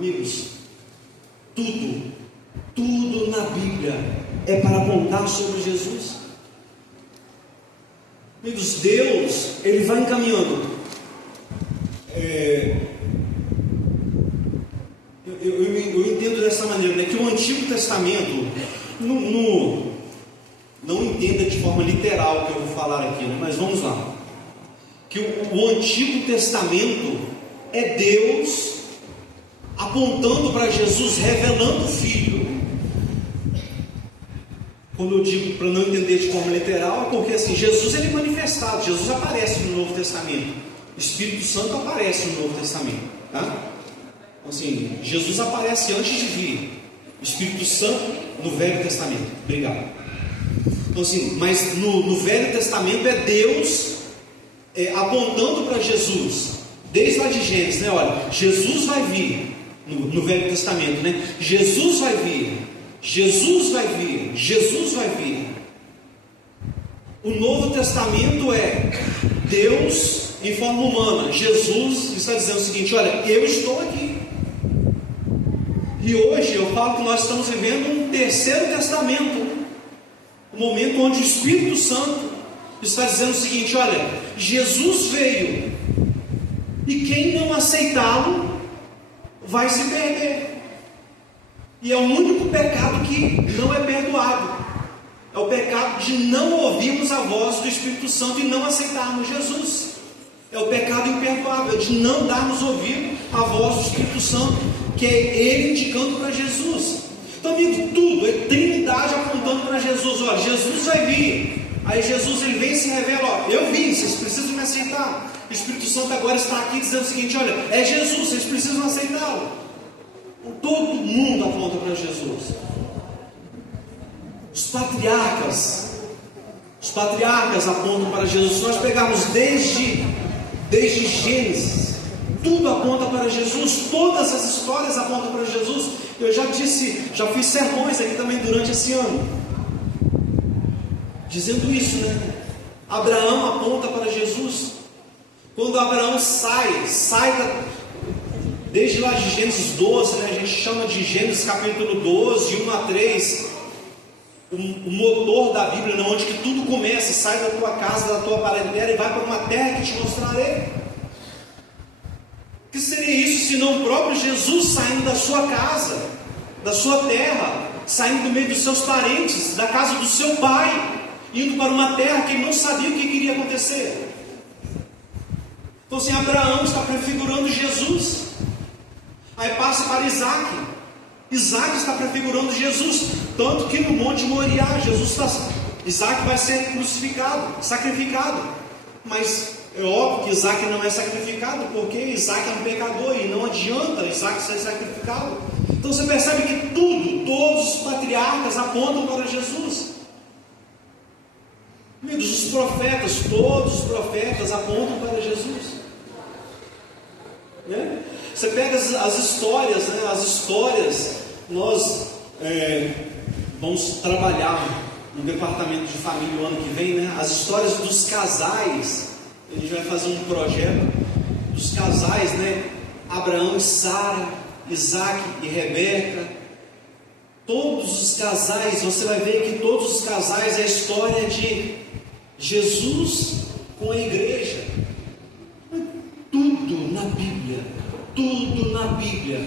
Amigos, tudo na Bíblia é para apontar sobre Jesus. Amigos, Deus, Ele vai encaminhando. Eu entendo dessa maneira, né, que o Antigo Testamento, não entenda de forma literal o que eu vou falar aqui, né, mas vamos lá. Que o Antigo Testamento é Deus apontando para Jesus, revelando o Filho. Quando eu digo para não entender de forma literal, é porque assim, Jesus ele é manifestado, Jesus aparece no Novo Testamento, o Espírito Santo aparece no Novo Testamento, tá? Então, assim, Jesus aparece antes de vir, o Espírito Santo no Velho Testamento. Obrigado. Então, assim, mas no Velho Testamento é Deus apontando para Jesus, desde lá de Gênesis, né? Olha, Jesus vai vir no Velho Testamento, né? Jesus vai vir. Jesus vai vir, Jesus vai vir. O Novo Testamento é Deus em forma humana. Jesus está dizendo o seguinte: olha, eu estou aqui. E hoje eu falo que nós estamos vivendo um terceiro testamento, um momento onde o Espírito Santo está dizendo o seguinte: olha, Jesus veio, e quem não aceitá-lo vai se perder. E é o único pecado que não é perdoado. É o pecado de não ouvirmos a voz do Espírito Santo e não aceitarmos Jesus. É o pecado imperdoável de não darmos ouvir a voz do Espírito Santo, que é Ele indicando para Jesus. Então, amigo, tudo é Trindade apontando para Jesus. Olha, Jesus vai vir. Aí Jesus ele vem e se revela: ó, eu vim, vocês precisam me aceitar. O Espírito Santo agora está aqui dizendo o seguinte: olha, é Jesus, vocês precisam aceitá-lo. Todo mundo aponta para Jesus. Os patriarcas apontam para Jesus. Se nós pegarmos desde Gênesis, tudo aponta para Jesus. Todas as histórias apontam para Jesus. Eu já fiz sermões aqui também durante esse ano, dizendo isso, né? Abraão aponta para Jesus. Quando Abraão sai desde lá de Gênesis 12, né, a gente chama de Gênesis capítulo 12, 1 a 3, o motor da Bíblia, né, onde que tudo começa: sai da tua casa, da tua parentela e vai para uma terra que te mostrarei. O que seria isso se não o próprio Jesus saindo da sua casa, da sua terra, saindo do meio dos seus parentes, da casa do seu pai, indo para uma terra que ele não sabia o que iria acontecer? Então, assim, Abraão está prefigurando Jesus. Aí passa para Isaac. Isaac está prefigurando Jesus. Tanto que no Monte Moriá, Isaac vai ser crucificado, sacrificado. Mas é óbvio que Isaac não é sacrificado, porque Isaac é um pecador e não adianta Isaac ser sacrificado. Então você percebe que todos os patriarcas apontam para Jesus. Amigos, os profetas, todos os profetas apontam para Jesus. Né? Você pega as histórias, né? As histórias, nós vamos trabalhar no departamento de família o ano que vem, né? As histórias dos casais. A gente vai fazer um projeto dos casais, né? Abraão e Sara, Isaac e Rebeca. Todos os casais, você vai ver que todos os casais é a história de Jesus com a igreja. Tudo na Bíblia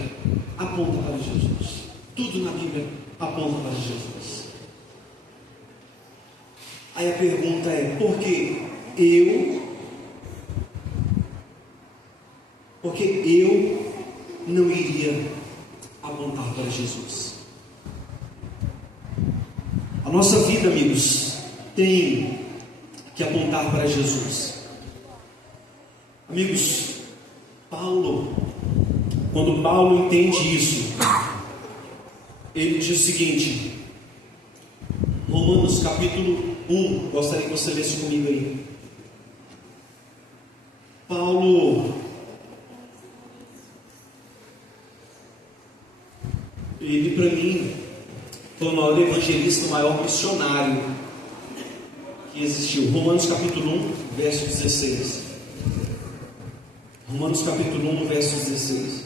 aponta para Jesus. Tudo na Bíblia aponta para Jesus. Aí a pergunta é: por que eu não iria apontar para Jesus? A nossa vida, amigos, tem que apontar para Jesus. Amigos, quando Paulo entende isso, ele diz o seguinte, Romanos capítulo 1, gostaria que você lesse comigo aí. Paulo, ele para mim foi o maior evangelista, o maior missionário que existiu. Romanos capítulo 1, verso 16. Romanos capítulo 1, verso 16.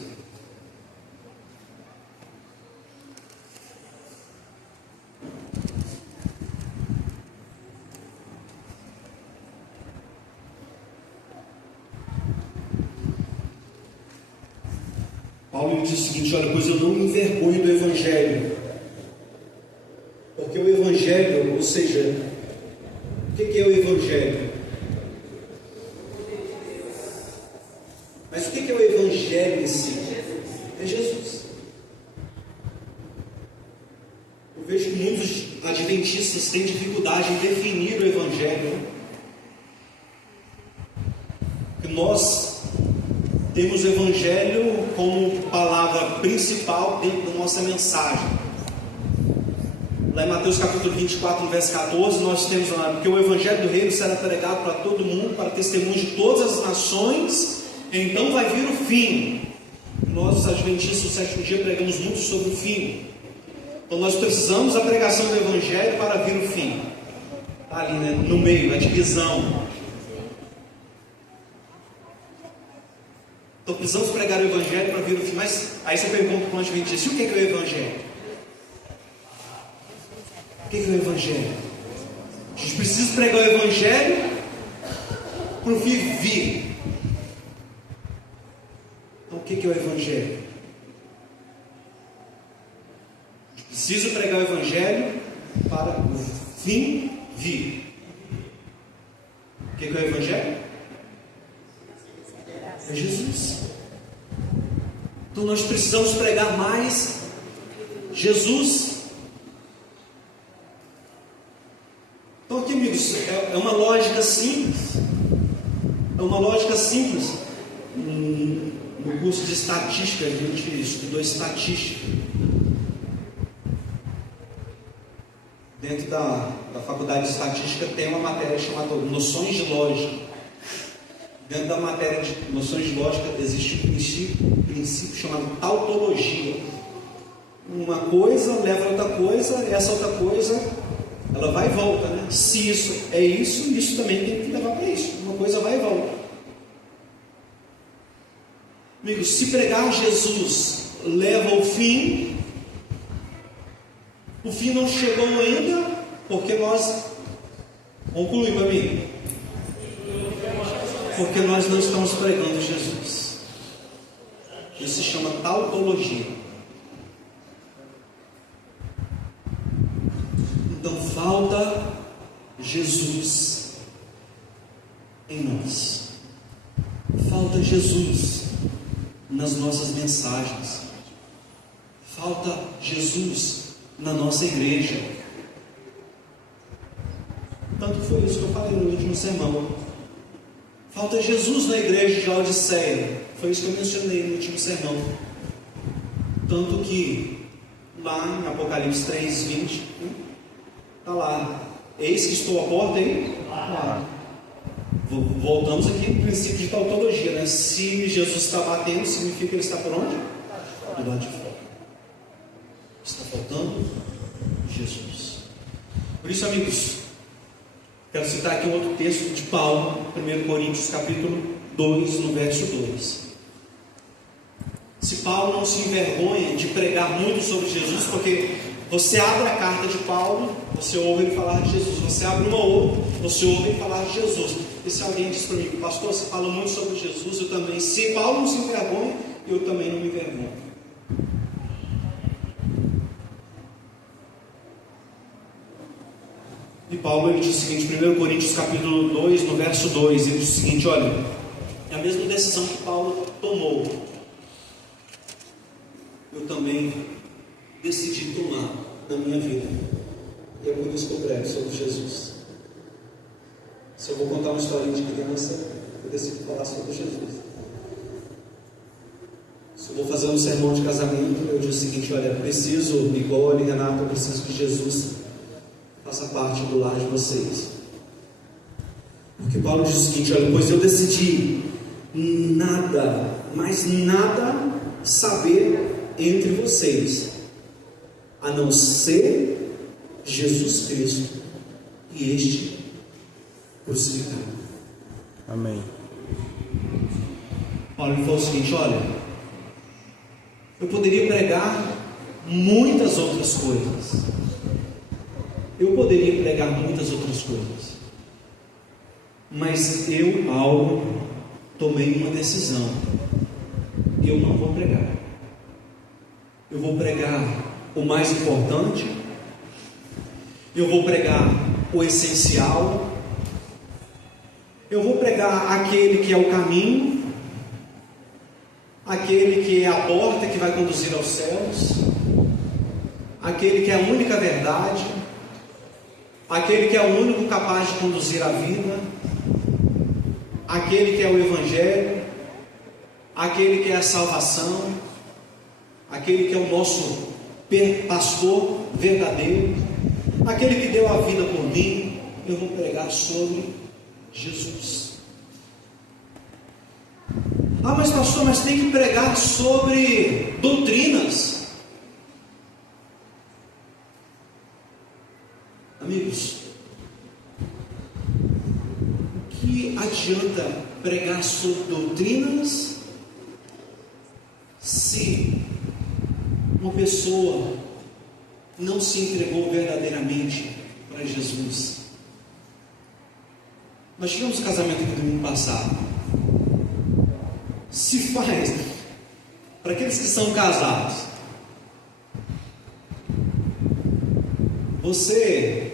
Paulo diz o seguinte: olha, pois eu não me envergonho do Evangelho, porque o Evangelho, ou seja, o que é o Evangelho? Mas o que é o Evangelho em si? É Jesus. Eu vejo que muitos adventistas têm dificuldade em definir o Evangelho. Que nós temos o Evangelho como palavra principal dentro da nossa mensagem. Lá em Mateus capítulo 24, no verso 14, nós temos lá: porque o Evangelho do Reino será pregado para todo mundo, para testemunho de todas as nações, então vai vir o fim. Nós, os adventistas do sétimo dia, pregamos muito sobre o fim. Então nós precisamos da pregação do Evangelho para vir o fim. Está ali, né? No meio, a divisão. Então precisamos pregar o Evangelho para vir o fim. Mas aí você pergunta para o adventista: e o que é o Evangelho? O que é o Evangelho? A gente precisa pregar o Evangelho para o fim vir. Então o que é o Evangelho? Preciso pregar o Evangelho para o fim vir. O que é o Evangelho? É Jesus. Então nós precisamos pregar mais Jesus. Então aqui, amigos, é uma lógica simples. É uma lógica simples. No curso de estatística, a gente estudou estatística. Dentro da faculdade de estatística tem uma matéria chamada noções de lógica. Dentro da matéria de noções de lógica existe um princípio chamado tautologia. Uma coisa leva a outra coisa, essa outra coisa ela vai e volta, né? Se isso é isso, isso também tem que levar para isso. Uma coisa vai e volta. Amigos, se pregar Jesus leva ao fim, o fim não chegou ainda, porque nós, conclui para mim, porque nós não estamos pregando Jesus. Isso se chama tautologia. Então falta Jesus em nós. Falta Jesus nas nossas mensagens. Falta Jesus na nossa igreja. Tanto foi isso que eu falei no último sermão. Falta Jesus na igreja de Laodiceia. Foi isso que eu mencionei no último sermão. Tanto que lá em Apocalipse 3:20 está lá: eis que estou à porta e voltamos aqui no princípio de tautologia, né? Se Jesus está batendo, significa que ele está por onde? Do lado de fora. Está faltando Jesus. Por isso, amigos, quero citar aqui um outro texto de Paulo, 1 Coríntios capítulo 2, no verso 2. Se Paulo não se envergonha de pregar muito sobre Jesus, porque você abre a carta de Paulo, você ouve ele falar de Jesus. Você abre uma outra, você ouve ele falar de Jesus. E se alguém diz para mim: pastor, você fala muito sobre Jesus, eu também. Se Paulo não se envergonha, eu também não me envergonho. E Paulo ele diz o seguinte, 1 Coríntios capítulo 2, no verso 2, ele diz o seguinte: olha, é a mesma decisão que Paulo tomou, eu também decidi tomar na minha vida. E é por isso que eu prego sobre Jesus. Se eu vou contar uma historinha de criança, eu decido falar sobre Jesus. Se eu vou fazer um sermão de casamento, eu digo o seguinte: olha, preciso, igual ali, Renato, eu preciso que Jesus faça parte do lar de vocês. Porque Paulo diz o seguinte: olha, pois eu decidi nada, mas nada saber entre vocês, a não ser Jesus Cristo e este crucificado. Amém. Paulo falou o seguinte: olha, eu poderia pregar muitas outras coisas. Eu poderia pregar muitas outras coisas. Mas eu, Paulo, tomei uma decisão. Eu não vou pregar. eu vou pregar o mais importante, eu vou pregar o essencial, eu vou pregar aquele que é o caminho, aquele que é a porta que vai conduzir aos céus, aquele que é a única verdade, aquele que é o único capaz de conduzir a vida, aquele que é o Evangelho, aquele que é a salvação, aquele que é o nosso pastor verdadeiro, aquele que deu a vida por mim. Eu vou pregar sobre Jesus. Ah, mas pastor, mas tem que pregar sobre doutrinas. Amigos, o que adianta pregar sobre doutrinas se uma pessoa não se entregou verdadeiramente para Jesus? Nós tivemos um casamento aqui domingo passado. Se faz, para aqueles que são casados, você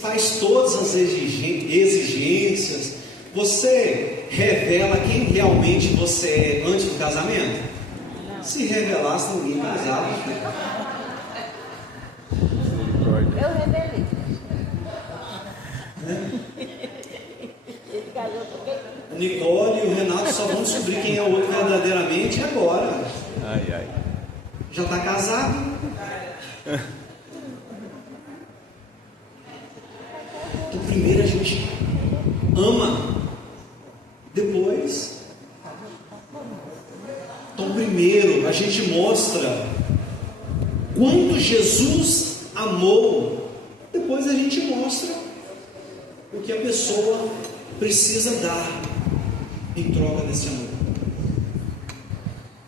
faz todas as exigências, você revela quem realmente você é antes do casamento? Não. Se revelasse, ninguém casava. Eu revelei. A Nicole e o Renato só vão descobrir quem é o outro verdadeiramente agora. Ai, ai. Já está casado? Então, primeiro a gente ama, depois. Então, primeiro a gente mostra quanto Jesus amou, depois a gente mostra o que a pessoa precisa dar em troca desse amor.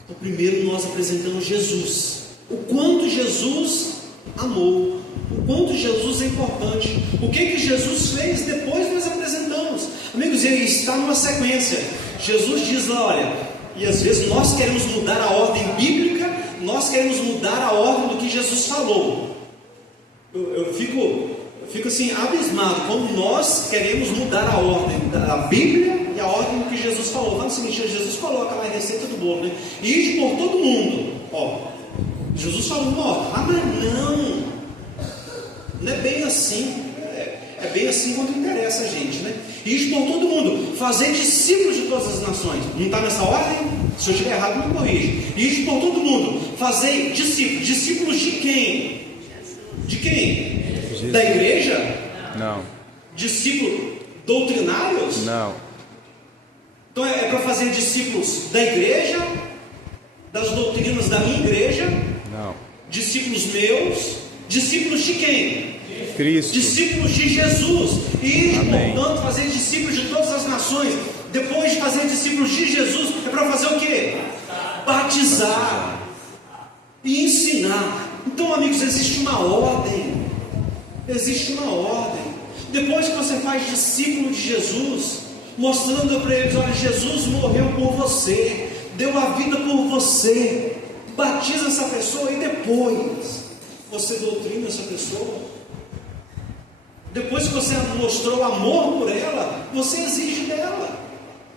Então, primeiro nós apresentamos Jesus, o quanto Jesus amou, o quanto Jesus é importante, o que Jesus fez, depois nós apresentamos. Amigos, e está numa sequência. Jesus diz lá, olha, e às vezes nós queremos mudar a ordem bíblica, nós queremos mudar a ordem do que Jesus falou. Eu fico assim abismado como nós queremos mudar a ordem da Bíblia e a ordem do que Jesus falou. Fala o seguinte, Jesus coloca lá a receita do bolo, né? Ide por todo mundo. Ó, Jesus falou uma ordem. Ah, mas não é bem assim. É bem assim quando interessa a gente, né? Ide por todo mundo, fazer discípulos de todas as nações. Não está nessa ordem? Se eu estiver errado, me corrige. Ide por todo mundo, fazer discípulos. Discípulos de quem? De quem? Jesus. Da igreja? Não. Discípulos doutrinários? Não. Então é para fazer discípulos da igreja, das doutrinas da minha igreja? Não. Discípulos meus? Discípulos de quem? Cristo. Discípulos de Jesus. E, portanto, fazer discípulos de todas as nações. Depois de fazer discípulos de Jesus, é para fazer o quê? Batizar e ensinar. Então, amigos, existe uma ordem. Existe uma ordem. Depois que você faz discípulo de Jesus, mostrando para eles, olha, Jesus morreu por você, deu a vida por você, batiza essa pessoa e depois você doutrina essa pessoa. Depois que você mostrou amor por ela, você exige dela.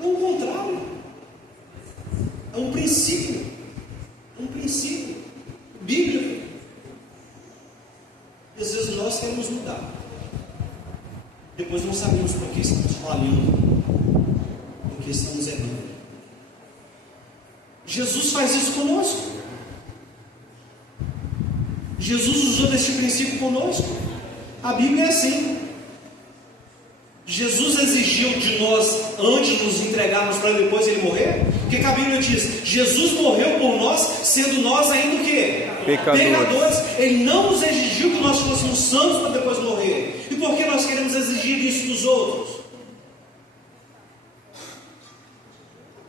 É o contrário. É um princípio. É um princípio bíblico. E às vezes nós queremos mudar. Depois não sabemos por que estamos falhando, por que estamos errando. Jesus faz isso conosco. Jesus usou deste princípio conosco. A Bíblia é assim. Jesus exigiu de nós antes de nos entregarmos para depois ele morrer? O que a Bíblia diz? Jesus morreu por nós, sendo nós ainda o quê? Pecadores. Ele não nos exigiu que nós fôssemos santos para depois morrer. E por que nós queremos exigir isso dos outros?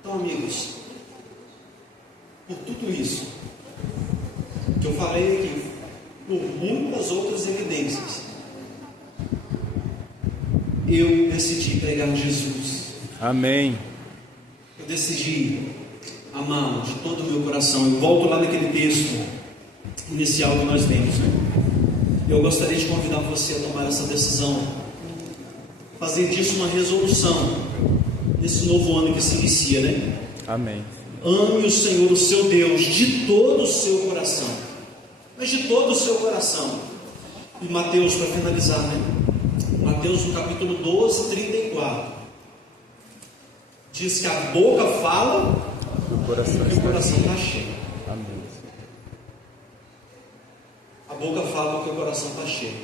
Então, amigos, por tudo isso que eu falei aqui, por muitas outras evidências, eu decidi pregar Jesus. Amém. Eu decidi amá-lo de todo o meu coração. Eu volto lá naquele texto inicial que nós lemos, né? Eu gostaria de convidar você a tomar essa decisão, fazer disso uma resolução nesse novo ano que se inicia, né? Amém. Ame o Senhor, o seu Deus, de todo o seu coração, mas de todo o seu coração. E Mateus, para finalizar, né? Mateus no capítulo 12, 34, diz que a boca fala O coração e o coração está cheio. Amém. A boca fala porque o coração está cheio.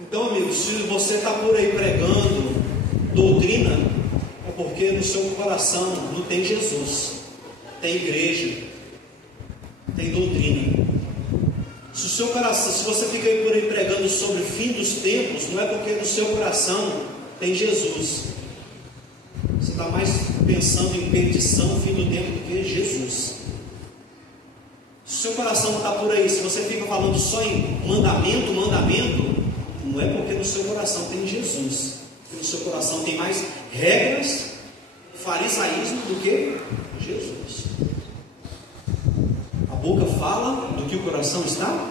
Então, amigos, se você está por aí pregando doutrina, é porque no seu coração não tem Jesus, tem igreja, tem doutrina. Se o seu coração, se você fica aí por aí pregando sobre o fim dos tempos, não é porque no seu coração tem Jesus. Você está mais pensando em perdição, fim do tempo, do que Jesus. Se o seu coração está por aí, se você fica falando só em mandamento, não é porque no seu coração tem Jesus. No seu coração tem mais regras, farisaísmo do que Jesus. A boca fala do que o coração está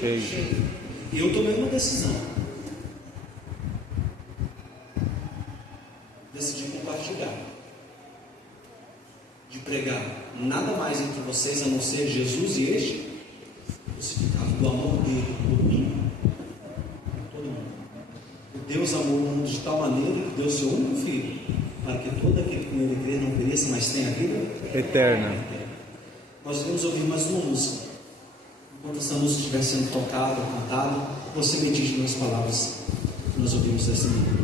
Cheio. E eu tomei uma decisão. Decidi compartilhar, de pregar nada mais entre vocês a não ser Jesus e este crucificado, do amor dele por mim, por todo mundo. Deus amou o mundo de tal maneira que deu seu único filho, para que todo aquele que nele crer não pereça, mas tenha vida Eterna. Nós vamos ouvir mais uma música. Enquanto essa música estiver sendo tocada, cantada, você medite nas palavras que nós ouvimos dessa manhã.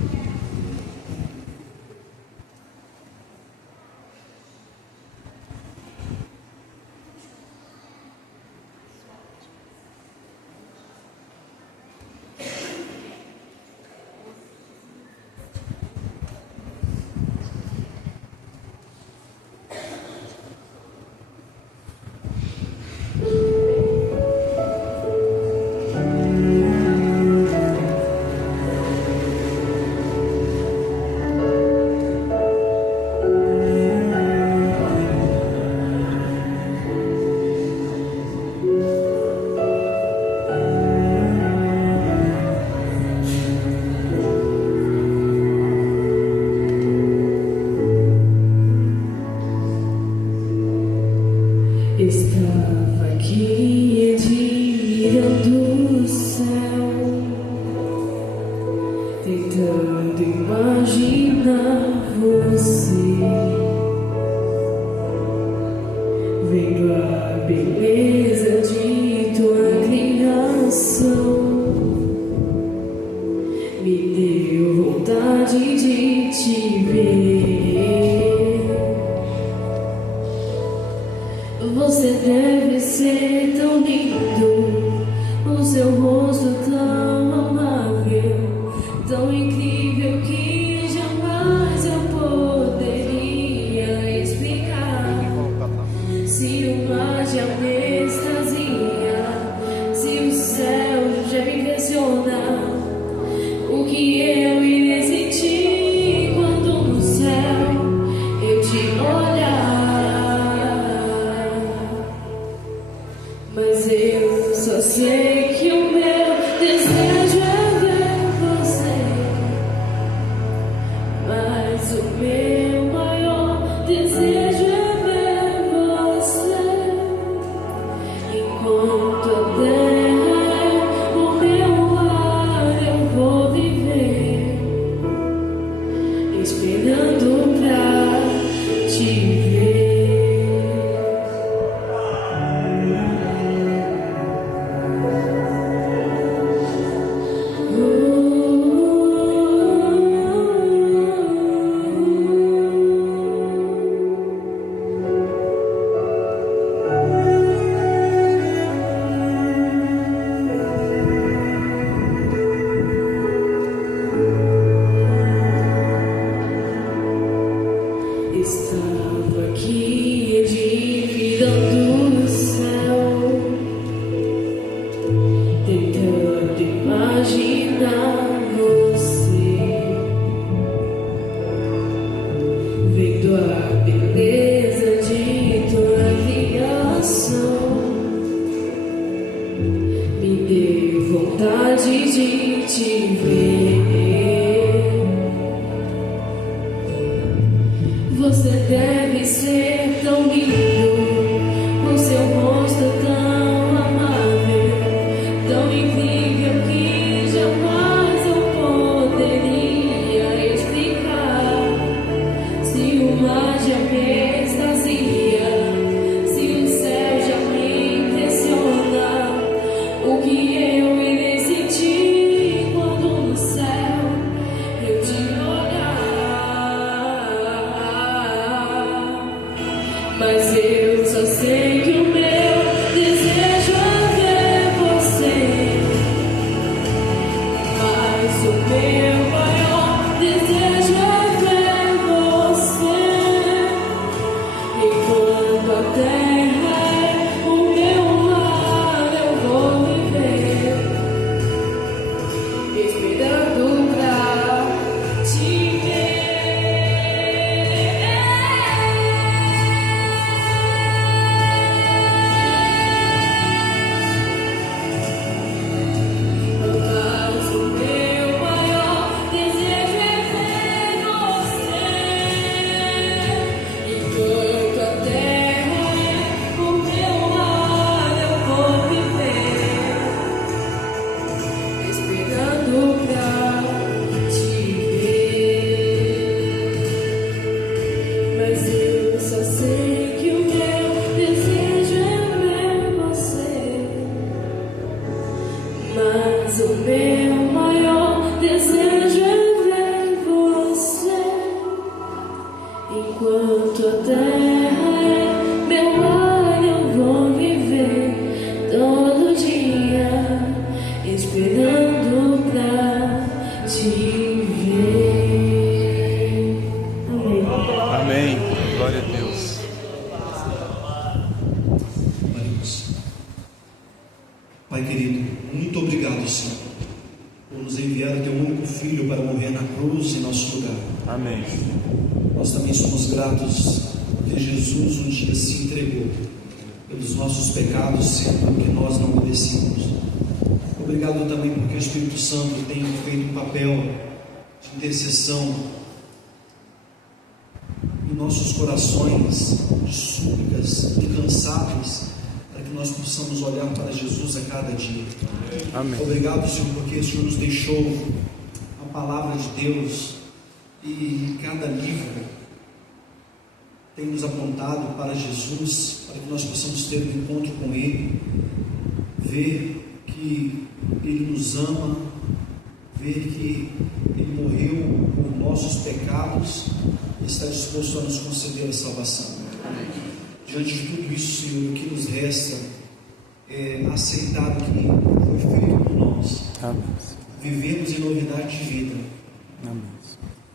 Estava aqui admirando o céu, tentando imaginar você, vendo a beleza de tua criação, me deu vontade de te ver. Você deve ser tão lindo, o seu rosto tão amável, tão incrível que jamais eu poderia explicar. Se o mar já me extasia, se o céu já me impressiona, o que eu iria sentir quando no céu eu te olhar? Mas eu só sei que o meu desejo é ver você. Mas o meu maior desejo é ver você. Enquanto a terra é o meu lar, eu vou viver esperando pra te ver. Estava aqui admirando o céu, tentando imaginar você, vendo a beleza mar já me extasia, se o céu já me impressiona, o que eu irei sentir quando no céu eu te olhar? Mas eu só sei que o meu desejo é ver você. Mas o meu maior desejo é ver você. Enquanto a terra é o meu lar, eu vou viver esperando pra te ver. Mas o meu maior desejo é ver você. Enquanto a terra é o meu lar, eu vou viver esperando pra te ver. Mas eu só sei que o meu desejo é ver você. Mas o meu maior desejo é ver você. Enquanto a terra é meu lar, eu vou viver todo dia esperando pra te ver. Amém. Amém. Glória a Deus. Oremos. Pai querido, muito obrigado, Senhor, por nos enviar o teu único Filho para morrer na cruz em nosso lugar. Amém. Nós também somos gratos porque Jesus um dia se entregou pelos nossos pecados, sendo que nós não merecíamos. Obrigado também porque o Espírito Santo tem feito um papel de intercessão em nossos corações, de súplicas incansáveis, para que nós possamos olhar para Jesus a cada dia. Amém. Obrigado, Senhor, porque o Senhor nos deixou a palavra de Deus e em cada livro tem nos apontado para Jesus, para que nós possamos ter um encontro com Ele, ver que Ele nos ama, ver que Ele morreu por nossos pecados e está disposto a nos conceder a salvação. Diante de tudo isso, Senhor, o que nos resta é aceitar o que foi feito por nós, Amém. vivemos em novidade de vida Amém.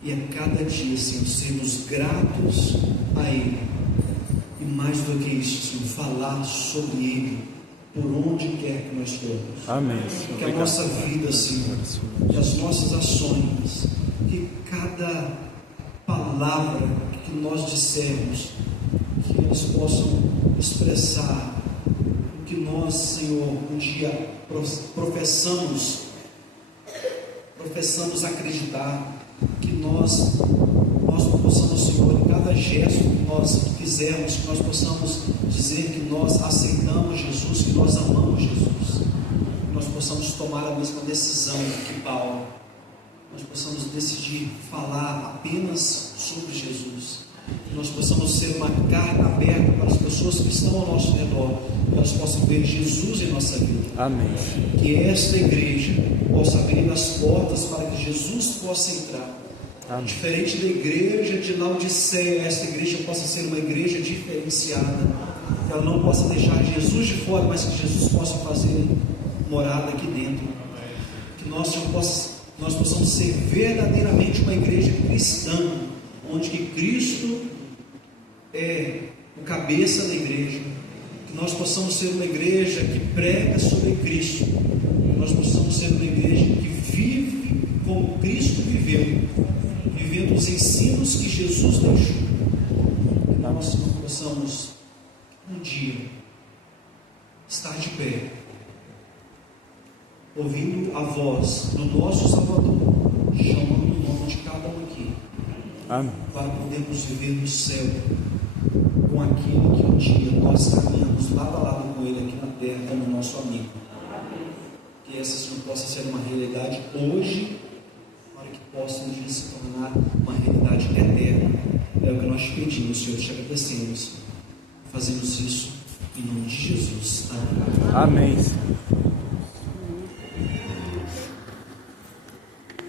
e a cada dia, Senhor, sermos gratos a Ele e mais do que isso, Senhor, falar sobre Ele por onde quer que nós formos. Amém. Que a nossa vida, Senhor, que as nossas ações, que cada palavra que nós dissermos, que eles possam expressar o que nós, Senhor, um dia professamos acreditar, que nós possamos, Senhor, em cada gesto que nós fizermos, que nós possamos dizer que nós aceitamos Jesus, que nós amamos Jesus, que nós possamos tomar a mesma decisão que Paulo, nós possamos decidir falar apenas sobre Jesus, que nós possamos ser uma carta aberta para as pessoas que estão ao nosso redor, que elas possam ver Jesus em nossa vida. Amém. Que esta igreja possa abrir as portas para que Jesus possa entrar. Amém. Diferente da igreja de Laodiceia, esta igreja possa ser uma igreja diferenciada, que ela não possa deixar Jesus de fora, mas que Jesus possa fazer morada aqui dentro. Que nós possamos ser verdadeiramente uma igreja cristã, onde que Cristo é o cabeça da igreja, que nós possamos ser uma igreja que prega sobre Cristo, que nós possamos ser uma igreja que vive como Cristo viveu, vivendo os ensinos que Jesus deixou, que nós possamos um dia estar de pé, ouvindo a voz do nosso Salvador, chamando o nome de cada um aqui, Amém. para podermos viver no céu com aquele que um dia nós caminhamos lado a lado com Ele aqui na terra, como nosso amigo. Que essa, Senhor, possa ser uma realidade hoje, para que possa um dia se tornar uma realidade eterna. É o que nós te pedimos, Senhor, te agradecemos. Fazemos isso em nome de Jesus. Amém. Amém.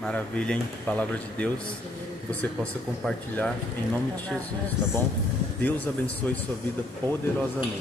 Maravilha, hein? Palavra de Deus. Que você possa compartilhar em nome de Jesus, tá bom? Deus abençoe sua vida poderosamente.